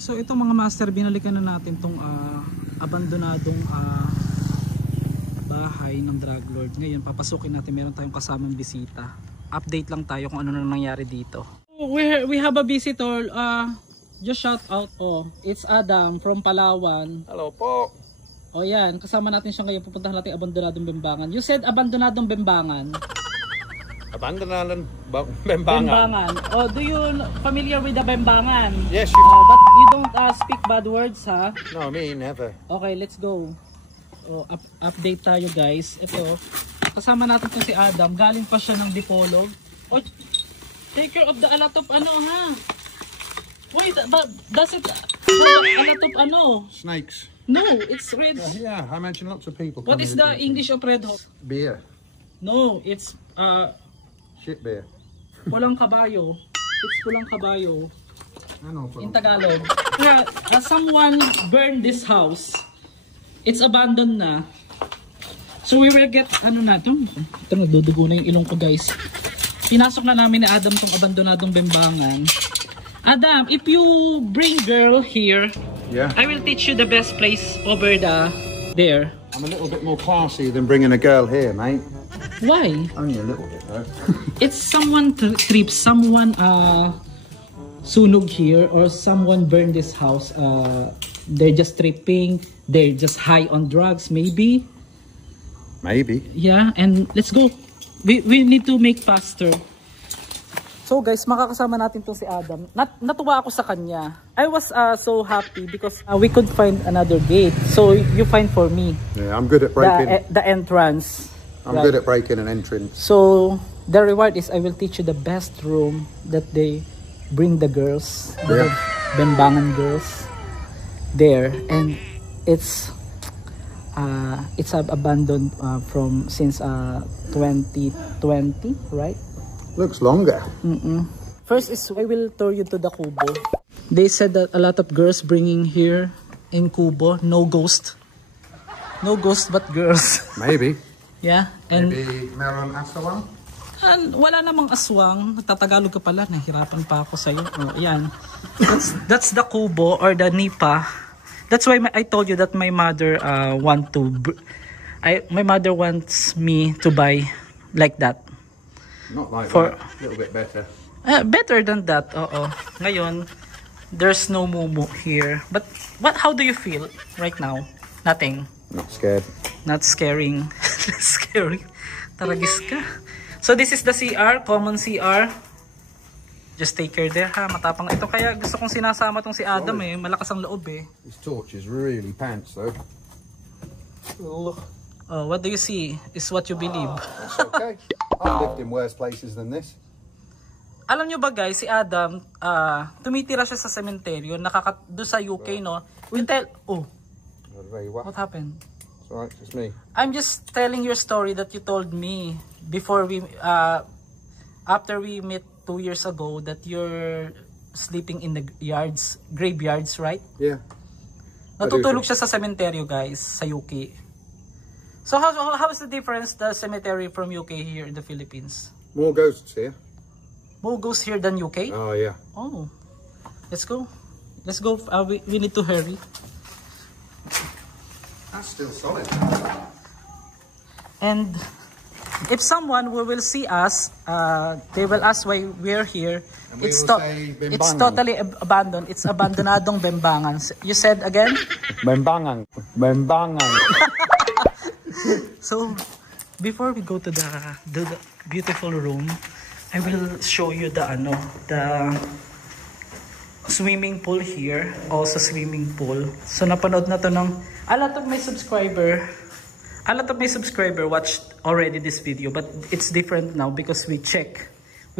So ito mga master, binalikan na natin tong abandonadong bahay ng drug lord. Ngayon papasukin natin, meron tayong kasamang bisita. Update lang tayo kung ano na nangyari dito. We have a visitor. Just shout out. Oh, it's Adam from Palawan. Hello po. Oh yan, kasama natin siya ngayon. Pupuntahan natin abandonadong Bembangan. You said abandonadong Bembangan. Abandonadong Bembangan. Bembangan. Oh, do you familiar with the Bembangan? Yes, but you don't speak bad words, ha? No, me never. Okay, let's go. Oh, update tayo, guys. Ito, kasama natin to si Adam. Galing pa siya ng Dipolog. Oh, take care of the alatop ano, ha? Wait, but does it alatop ano? Snakes. No, it's red. Yeah, I mentioned lots of people. What is the English of red hawk? Beer. No, it's Shit beer. pulang kabayo. It's pulang kabayo. Ano po? In Tagalog. Someone burned this house. It's abandoned na. So we will get, ano na ito? Ito, nagdudugo na yung ilong ko, guys. Pinasok na namin ni Adam tong abandonadong Bembangan. Adam, if you bring girl here, Yeah. I will teach you the best place over there. I'm a little bit more classy than bringing a girl here, mate. Why? Only a little bit, though. It's someone trips, someone sunog here, or someone burned this house. They're just tripping, they're just high on drugs, maybe. Maybe. Yeah, and let's go. We need to make faster. So guys, makakasama natin to si Adam. Natuwa ako sa kanya. I was so happy because we could find another gate. So you find for me. Yeah, I'm good at breaking. The entrance. I'm good at breaking an entrance. So the reward is I will teach you the best room that they bring the girls, the Bembangan girls there, and it's abandoned from since 2020, right? Looks longer. First is I will tour you to the Kubo. They said that a lot of girls bringing here in Kubo, no ghost but girls. Maybe. Yeah, and Maybe meron asawang. wala namang aswang. Tatagalog ka pala, nahirapan pa ako sa'yo. Oh, yan. That's the Kubo or the Nipa. That's why I told you that my mother my mother wants me to buy like that. Not like that. A little bit better. Better than that. Oo. Ngayon, there's no mumu here. But how do you feel right now? Nothing. Not scared. Not scaring. Scary. Taragis ka. So this is the CR, common CR. Just take care there, ha. Matapang ito. Kaya gusto kong sinasama tong si Adam eh. Malakas ang loob eh. This torch is really pants though. Oh, what do you see is what you believe. That's okay. I've lived in worse places than this. Alam nyo ba guys, si Adam, tumitira siya sa sementeryo, doon sa UK, no? What happened? It's alright, it's me. I'm just telling your story that you told me before after we met 2 years ago, that you're sleeping in the graveyards, right? Yeah. Natutulog siya sa sementeryo, guys, sa UK. So how is the difference, the cemetery from UK here in the Philippines? More ghosts here. More ghosts here than UK? Oh yeah. Oh, let's go. Let's go. We need to hurry. That's still solid. And if someone will see us, they will ask why we're here. It's totally abandoned. It's abandonadong Bembangan. You said again? Bembangan. Bembangan. So, before we go to the beautiful room, I will show you the swimming pool here. Also swimming pool. So, napanood na to ng a lot of my subscriber watched already this video, but it's different now because we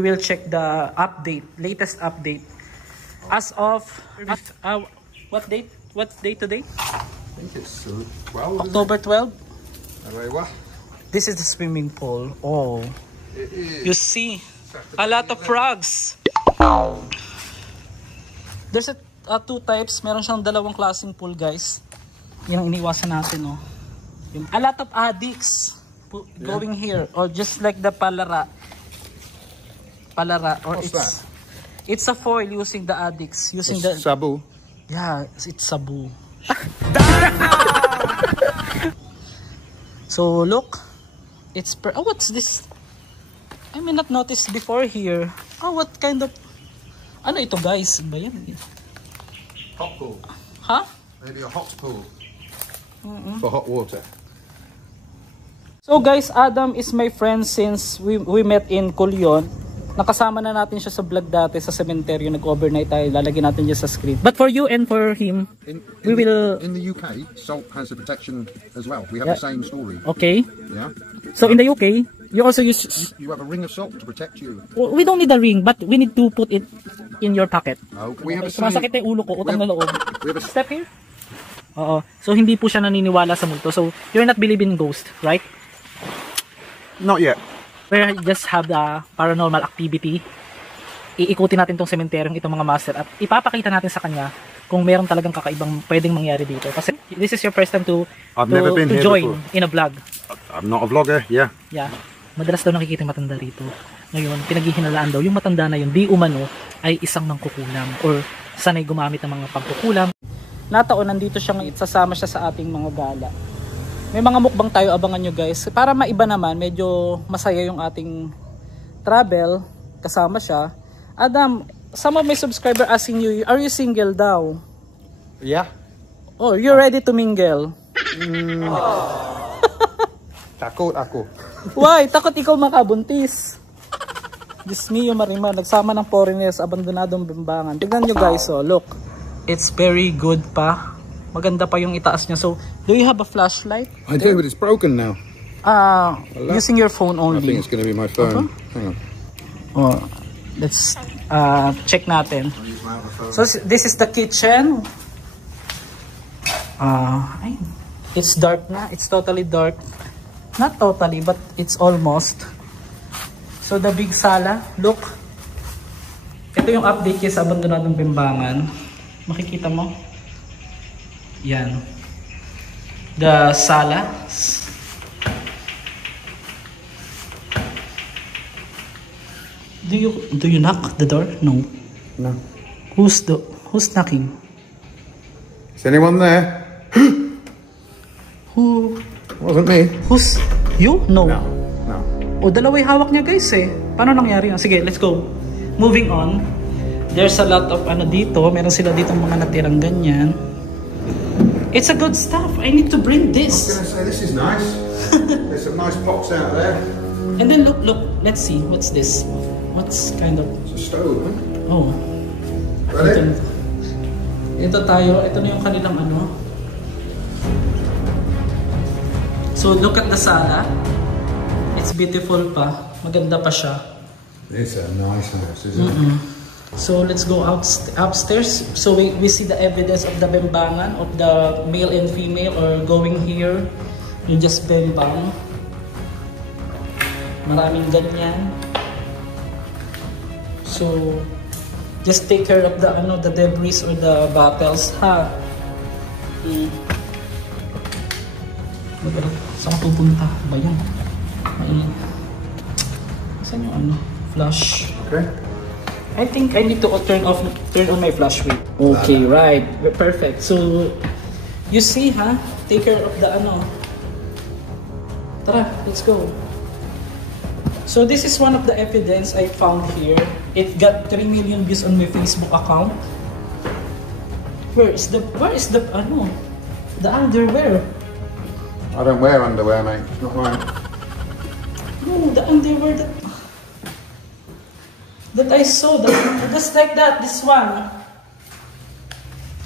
will check the latest update as of what date today? I think it's 12. October 12. This is the swimming pool. Oh, it is. you see a lot of frogs. There's two types. Meron siyang dalawang klaseng pool, guys. Yung iniwasan natin, oh. A lot of addicts going here, or just like the palara, or What's that? it's a foil using the addicts, using the sabu. Yeah, it's Sabu. So look, it's oh, what's this? I may not notice before here. Oh, what kind of ano ito guys? Ba yan? Hot pool. Huh? Maybe a hot pool. For hot water. So guys, Adam is my friend since we met in Culion. Nakasama na natin siya sa vlog dati sa cemetery. Nag-overnight tayo. Lalagyan natin dyan sa script. But for you and for him, we will... In the UK, salt has a protection as well. We have the same story. Okay. Yeah. So in the UK, you also use... You have a ring of salt to protect you. We don't need a ring, but we need to put it in your pocket. Okay. We have a sumasakit na yung ulo ko, utang na loob. We have a step here. Oo. So hindi po siya naniniwala sa multo. So you're not believing in ghost, right? Not yet. We just have the paranormal activity. Iikutin natin tong sementeryong itong mga master at ipapakita natin sa kanya kung meron talagang kakaibang pwedeng mangyari dito. Kasi this is your first time to join in a vlog. I'm not a vlogger, yeah. Yeah. Madalas daw nakikita yung matanda rito. Ngayon, pinaghihinalaan daw yung matanda na yun, di umano, ay isang mangkukulam or sanay gumamit ng mga pangkukulam. Nataon, nandito siya ngayon, sasama siya sa ating mga gala. May mga mukbang tayo, abangan nyo guys. Para maiba naman, medyo masaya yung ating travel. Kasama siya. Adam, some of my subscribers asking you, are you single daw? Yeah. Oh, you're ready to mingle? Takot ako. Why? Takot ikaw makabuntis. Diyos mio, Marima, nagsama ng foreigners, abandonadong bimbangan. Tignan nyo guys, oh, look. It's very good pa. Maganda pa yung itaas niya. So, do you have a flashlight? I do, but it's broken now. Using your phone only. I think it's going to be my phone. Hang on. Oh, let's check natin. So, this is the kitchen. It's dark na. It's totally dark. Not totally, but it's almost. So, the big sala. Look. Ito yung update kaya sa abandonadong bimbangan. Makikita mo? Yan. The sala. Do you knock the door? No. No. Who's knocking? Is anyone there? Who? Wasn't me. Who's you? No. No. No. O, dalawa yung hawak niya guys eh. Paano nangyari yan? Sige, let's go. Moving on. There's a lot of ano dito. Meron sila dito mga natirang ganyan. It's a good stuff. I need to bring this. I was going to say, this is nice. There's some nice pots out there. And then look. Let's see. What's this? What's kind of... It's a stove, huh? Oh. Ready? Ito tayo. Ito na yung kanilang ano. So look at the sala. It's beautiful pa. Maganda pa siya. It's a nice house, isn't it? So let's go upstairs. So we see the evidence of the bembangan of the male and female or going here. You just bembang. Maraming ganyan. So just take care of the the debris or the bottles, ha. Saan pupunta ba yan? Saan yung flash? Okay. I think I need to turn on my flash. Wait. Okay, right. Perfect. So, you see, ha? Take care of the Tara, let's go. So, this is one of the evidence I found here. It got 3 million views on my Facebook account. Where is the the underwear? I don't wear underwear, mate. It's not mine. No, the underwear that I saw, just like that, this one.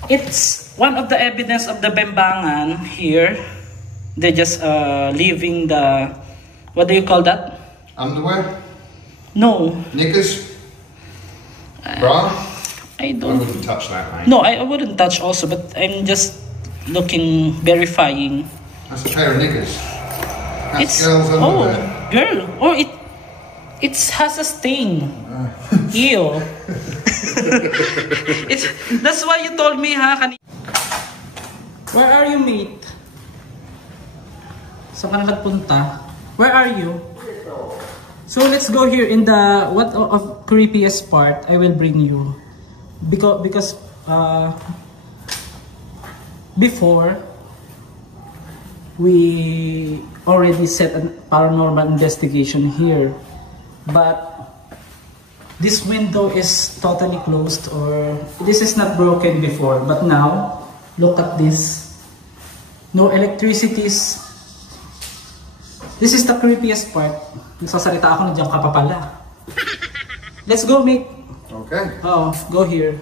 It's one of the evidence of the bembangan here. They just leaving the, what do you call that? Underwear? No. Knickers? Bra? I I don't. wouldn't touch that, mate. No, I wouldn't touch also, but I'm just looking, verifying. That's a pair of knickers. That's It's girls' underwear. girl. Oh, it has a stain. Ew. That's why you told me, ha? Where are you, mate? Saan ka na nagpunta? Where are you? So let's go here in the what of creepiest part I will bring you. Because before, we already set a paranormal investigation here, but this window is totally closed, or this is not broken before, but now look at this. No electricities. This is the creepiest part. Nagsasalita ako na diyan ka pa pala. Let's go, mate. Okay. Oh, go here.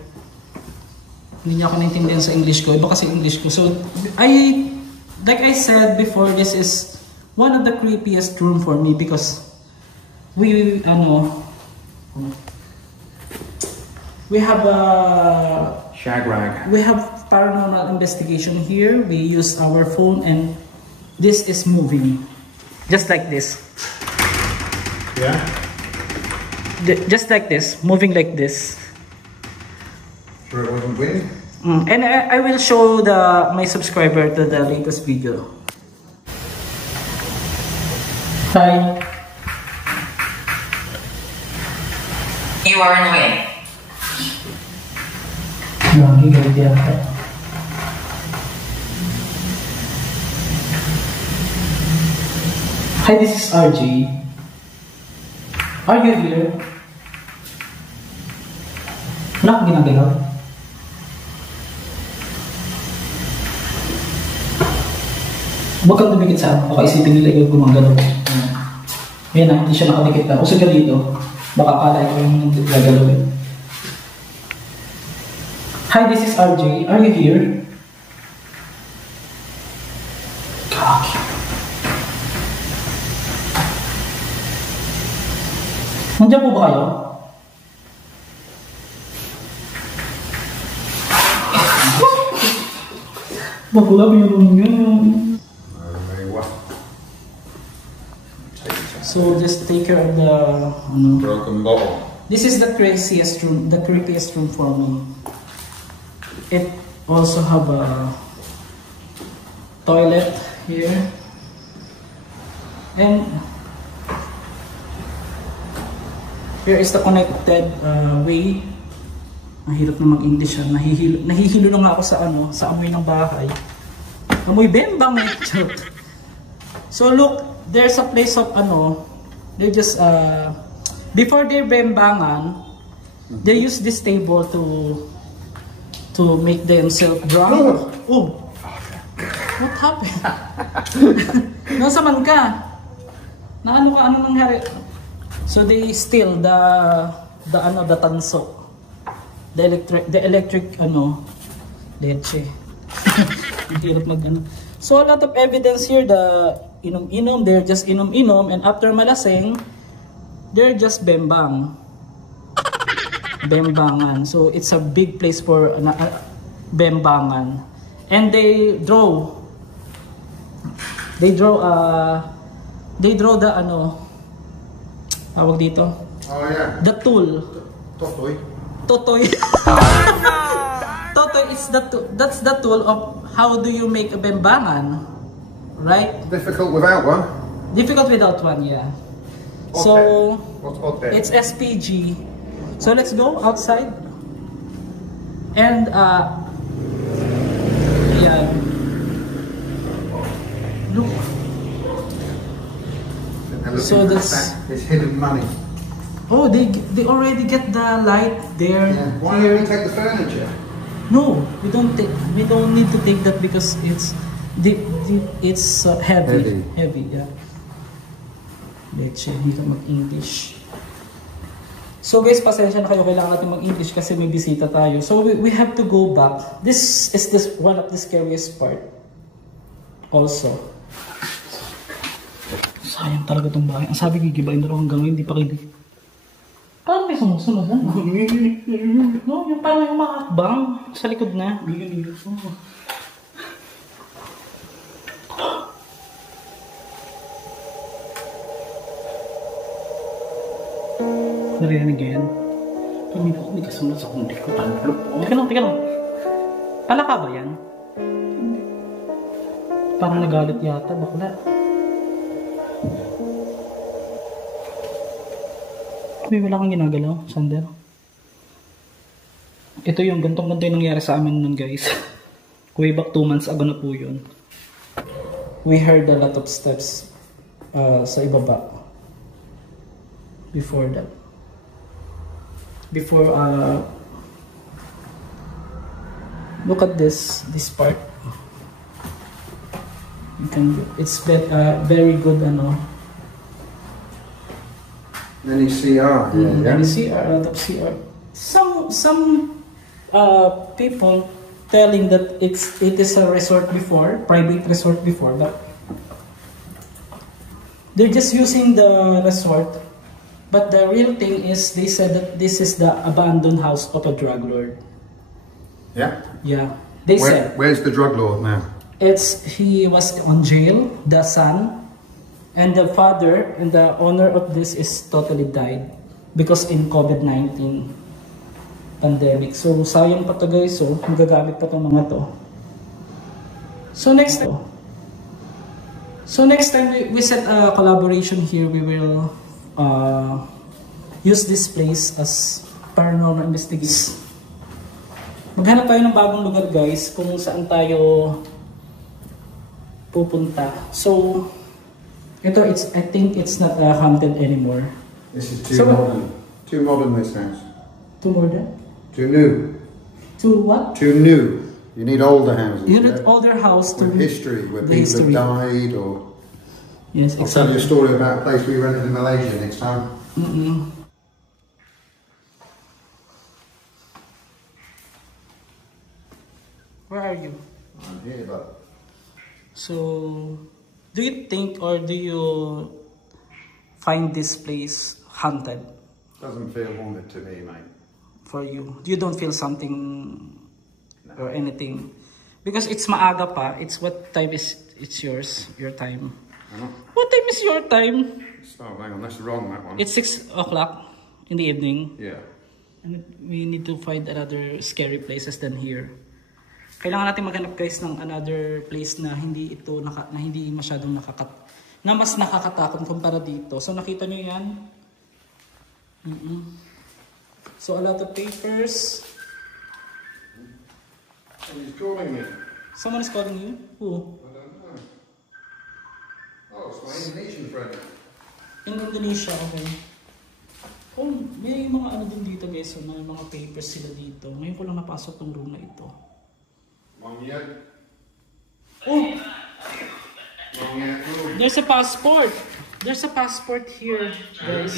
Hindi niya ako naintindihan sa English ko. Iba kasi English ko. So, like I said before, this is one of the creepiest room for me because we have a Shag rag. we have paranormal investigation here. We use our phone and this is moving. Just like this. Yeah? Just like this. Moving like this. Sure it wasn't wind? And I will show my subscriber to the latest video. Hi. You are annoying. Lagi ganit yata. Hi, this is RJ. Are you here? Wala kang ginagalaw? Huwag kang dumikit sa akin. Baka isipin nila ikaw gumagalaw. Ayan na, hindi siya nakadikit na. Usag ka dito. Baka akala ikaw yung gagalawin. Hi, this is RJ. Are you here? Kaki. Nandiyan po ba kayo? Bakla meron nga. So just take care of the Broken bottle. This is the craziest room, the creepiest room for me. It also have a toilet here, and here is the connected way. Ang hirap na mag-English ah. Nahihilo na nga ako sa amoy ng bahay. Amoy bembang eh. So look, there's a place of they just before their bembangan, they use this table to make themselves drunk. Oh, what happened? Nasa man ka? Ano nangyari? So they steal the tanso. The electric leche. Ang hirap So a lot of evidence here, the inom-inom, they're just inom-inom, and after malaseng, they're just bembangan. So it's a big place for bembangan. And they draw the tawag dito? Oh yeah. The tool. Totoy. Totoy. Totoy is that's the tool of how do you make a bembangan, right? Difficult without one. Difficult without one, yeah. Okay. So What's odd there? it's SPG. So let's go outside. And yeah. Look. So that's hidden money. Oh, they already get the light there. Yeah. Why don't we take the furniture? No, we don't need to take that because it's heavy. Heavy, yeah. Leche, hindi ka mag-English. So guys, pasensya na kayo, kailangan natin mag-English kasi may bisita tayo. So we have to go back. This is one of the scariest part. Also. Sayang talaga itong bahay. Ang sabi gigibain na lang hanggang ngayon, hindi pa kilig. Parang may sumusunod na. No, yung parang yung makakbang sa likod na. Narinig yan? Hindi ako may kasunod sa kundi ko. Teka lang. Palaka ba yan? Parang nagalit yata, bakla. Uy, wala kang ginagalaw, Sander. Ito yung gantong-ganto yung nangyari sa amin nun, guys. Way back 2 months ago na po yun. We heard a lot of steps sa ibaba. Before that. Before, look at this part. You can, it's very good, Many CR. Many CR, a lot of CR. Some people telling that it is a resort before, private resort before, but they're just using the resort. But the real thing is, they said that this is the abandoned house of a drug lord. Yeah? Yeah. They said. Where's the drug lord now? He was on jail, the son, and the father and the owner of this is totally died because in COVID-19 pandemic. So sayang pa to guys, so magagamit pa tong mga to. So next time we set a collaboration here, we will use this place as paranormal investigation. Maghanap tayo ng bagong lugar guys kung saan tayo pupunta. So ito, I think it's not haunted anymore. This is too modern. Too modern, this house. Too modern? Too new. Too what? Too new. You need older houses. You need older house to with history, where people have died, or yes, I'll tell you a story about a place we rented in Malaysia next time. Where are you? I'm here, but so, do you think or do you find this place haunted? Doesn't feel haunted to me, mate. For you? You don't feel something or anything? Because it's maaga pa. It's what time is it's yours? Your time. What time is your time? Oh, hang on, that's wrong, that one. It's 6 o'clock in the evening. Yeah. And we need to find another scary places than here. Kailangan natin maghanap guys ng another place na hindi ito na hindi masyadong na mas nakakatakot kumpara dito. So nakita nyo yan? So a lot of papers. He's calling me. Someone is calling you? Who? I don't know. Oh, it's my Indonesian friend. In Indonesia, okay. Oh, may mga ano din dito guys, so may mga papers sila dito. Ngayon ko lang napasok tong room na ito. Wrong yet? Oh! Wrong yet? Oh. There's a passport! There's a passport here, guys.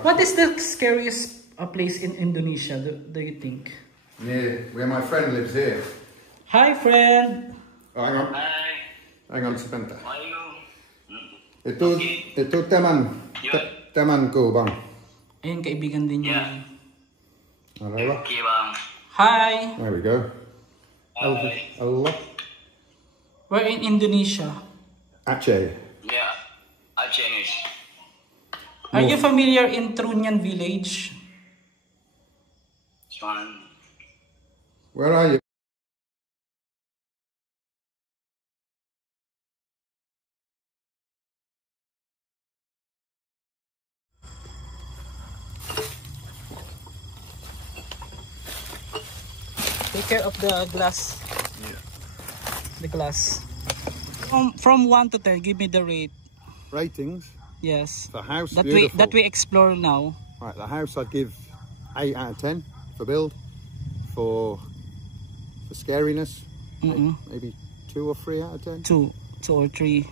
What is the scariest place in Indonesia, do you think? Near where my friend lives here. Hi, friend! Oh, hang on. Hi. Hang on, sebentar. How are you? Itu teman ko, bang. Ayun, kaibigan din niya. Hello. Okay, bang. Hi! There we go. Hi. Allah. We're in Indonesia. Aceh. Yeah. Aceh. Are you familiar in Trunyan village? One. Where are you? Take care of the glass. Yeah. The glass. From 1 to 10, give me the rate. Ratings. Yes. The house, that beautiful. we explore now. Right, the house I'd give 8 out of 10 for build. For scariness, maybe 2 or 3 out of 10. 2 or 3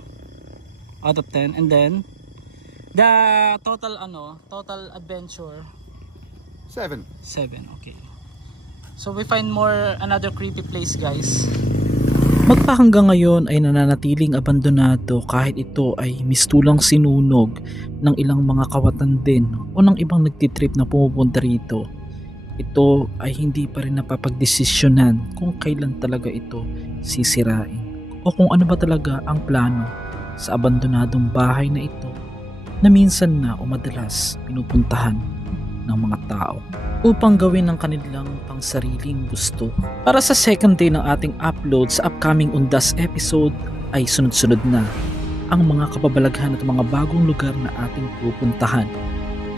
out of 10, and then the total adventure 7. 7. Okay. So we find another creepy place, guys. Magpahanggang ngayon ay nananatiling abandonado kahit ito ay mistulang sinunog ng ilang mga kawatan din o ng ibang nagtitrip na pumupunta rito. Ito ay hindi pa rin napapagdesisyonan kung kailan talaga ito sisirain o kung ano ba talaga ang plano sa abandonadong bahay na ito na minsan na o madalas pinupuntahan ng mga tao upang gawin ang kanilang pangsariling gusto. Para sa second day ng ating upload sa upcoming Undas episode ay sunod-sunod na ang mga kababalaghan at mga bagong lugar na ating pupuntahan.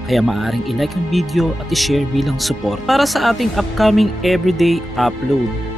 Kaya maaaring i-like ang video at i-share bilang support para sa ating upcoming everyday upload.